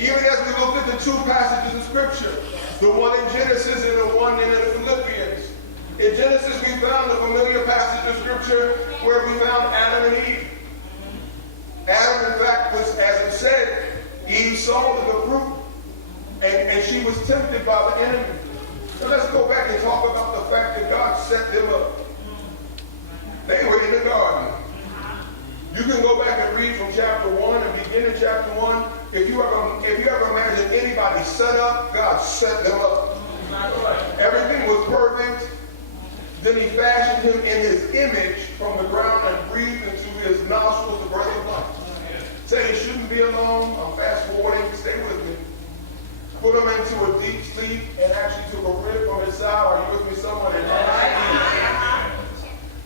Even as we look at the two passages of Scripture, the one in Genesis and the one in Philippians. In Genesis, we found the familiar passage of Scripture where we found Adam and Eve. Adam, in fact, was, as it said, Eve saw the fruit, and she was tempted by the enemy. So let's go back and talk about the fact that God set them up. They were in the garden. You can go back and read from chapter 1 and begin in chapter 1. If you ever imagine anybody set up, God set them up. Everything was perfect. Then he fashioned him in his image from the ground and breathed into his nostrils the breath of life. Say he shouldn't be alone. I'm fast forwarding. Stay with me. Put him into a deep sleep and actually took a rib from his side. Are you with me, someone?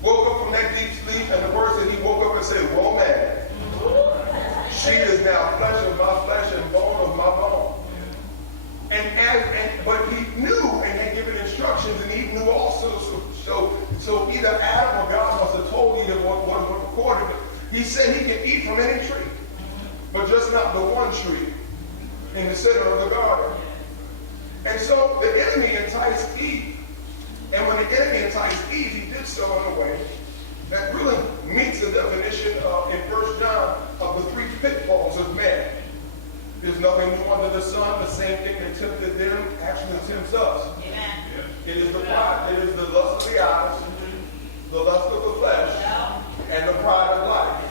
Woke up from that deep sleep, and the word said he woke up and said, "Woman, she is now flesh of my flesh and bone of my bone." But he knew and had given instructions, and he knew also. So either Adam or God must have told him what was recorded. He said he can eat from any tree, but just not the one tree in the center of the garden. And so the enemy enticed Eve. And when the enemy enticed Eve, he did so in a way that really meets the definition in 1 John of the three pitfalls of man. There's nothing new under the sun. The same thing that tempted them actually tempts us. Amen. It is the pride. It is the lust of the eyes, the lust of the flesh, and the pride of life.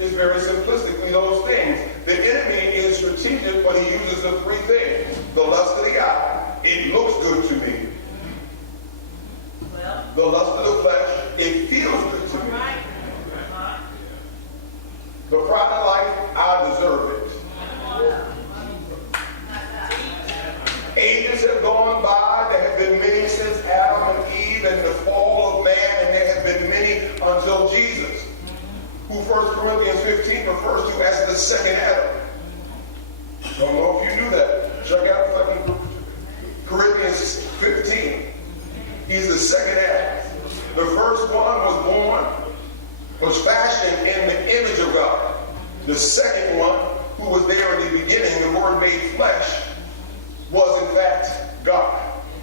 It's very simplistically those things. The enemy is strategic, but he uses the three things. The lust of the eye. It looks good to me. The lust of the flesh, it feels good to me. The pride of life, I deserve it. Ages have gone by. There have been many since Adam and Eve and the fall of man, and there have been many until Jesus, who 1 Corinthians 15 refers to as the second Adam. Don't know if you knew that. Check out 2 Corinthians 15. He's the second Adam. The first one was fashioned in the image of God. The second one, who was there in the beginning, the Word made flesh, was in fact God.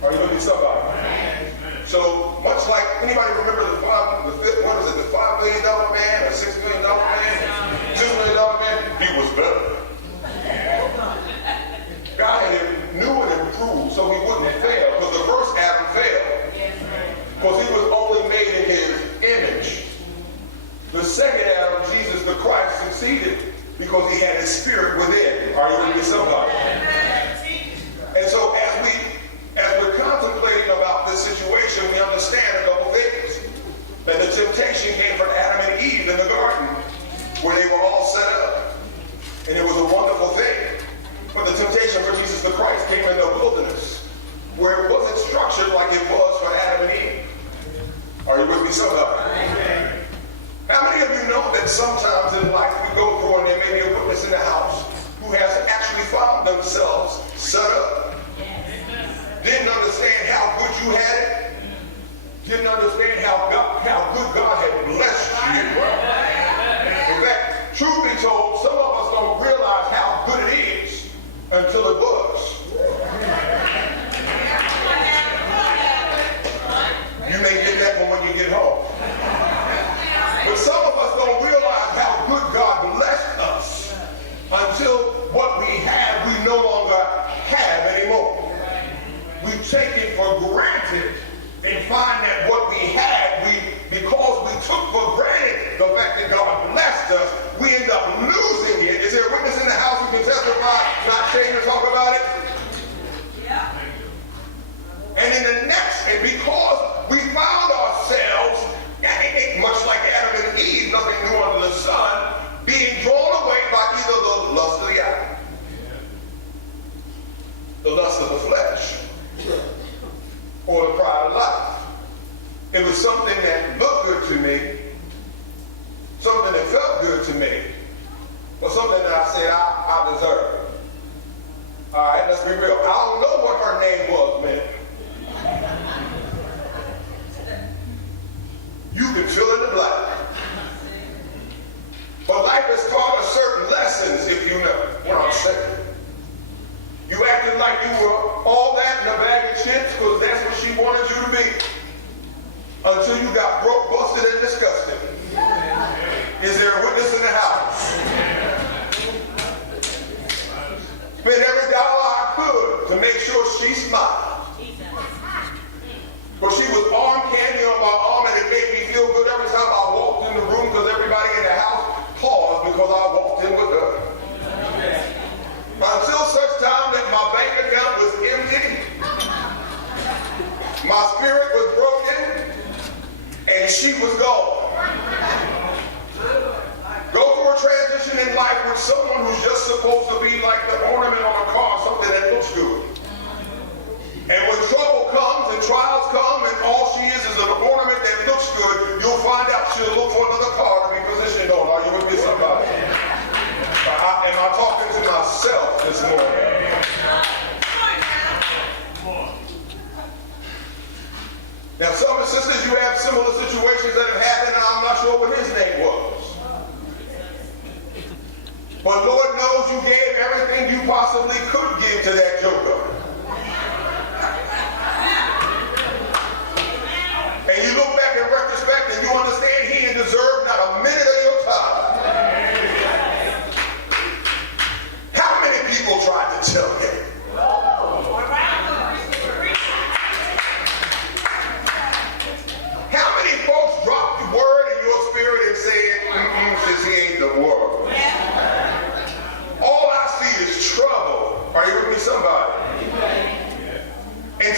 Are you looking at somebody? So much like, anybody remember the $5 million man or $6 million man, $2 million man? He was better. God had knew and improved so he wouldn't fail, because the first Adam failed. Because he was only made in his image. The second Adam, Jesus the Christ, succeeded because he had his spirit within. Are you with me, somebody? And so as we're contemplating about this situation, we understand a couple things. That the temptation came from Adam and Eve in the garden, where they were all set up. And it was a wonderful thing. But the temptation for Jesus the Christ came in the wilderness, where it wasn't structured like it was for Adam and Eve. Are you with me, somebody? How many of you know that sometimes in life we go through and there may be a witness in the house who has actually found themselves set up? Didn't understand how good you had it. Didn't understand how good God had blessed you. In fact, truth be told, some of us don't realize how good it is until it was. You may get that one when you get home. But some of us don't realize how good God blessed us until what we have, we no longer have anymore. We take it for granted and find that what we had, because we took for granted the fact that God blessed us, we end up losing it. Is there a witness in the house who can testify, not ashamed to talk about it? Yeah. And in the next, and because we found ourselves, much like Adam and Eve, nothing new under the sun, being drawn away by either the lust of the eye, the lust of the flesh, or the pride of life. It was something that looked good to me, something that felt good to me, or something that I said I deserve. All right, let's be real. I don't know what her name was, man. You can fill in the blank. But life has taught us certain lessons, if you know what I'm saying. eating a bag of chips because that's what she wanted you to be. Until you got broke, busted, and disgusted. Is there a witness in the house? Spent every dollar I could to make sure she smiled. But she was arm candy on my arm, and it made me feel good every time I walked in the room because everybody in the house paused because I walked in with her. Until such time that my bank account was empty, my spirit was broken, and she was gone. Go through a transition in life with someone who's just supposed to be like the ornament on a car, something that looks good. And when trouble comes and trials come and all she is an ornament that looks good, you'll find out she'll look for another car to be positioned on. Are you with me, somebody? Am I talking to myself this morning? Now, some of the sisters, you have similar situations that have happened, and I'm not sure what his name was. But Lord knows you gave everything you possibly could give to that joker. And you look back in retrospect and you understand he didn't deserve not a minute of your time. How many people tried to tell him? How many folks dropped the word in your spirit and said, since he ain't the word? All I see is trouble. Are you with me, somebody? And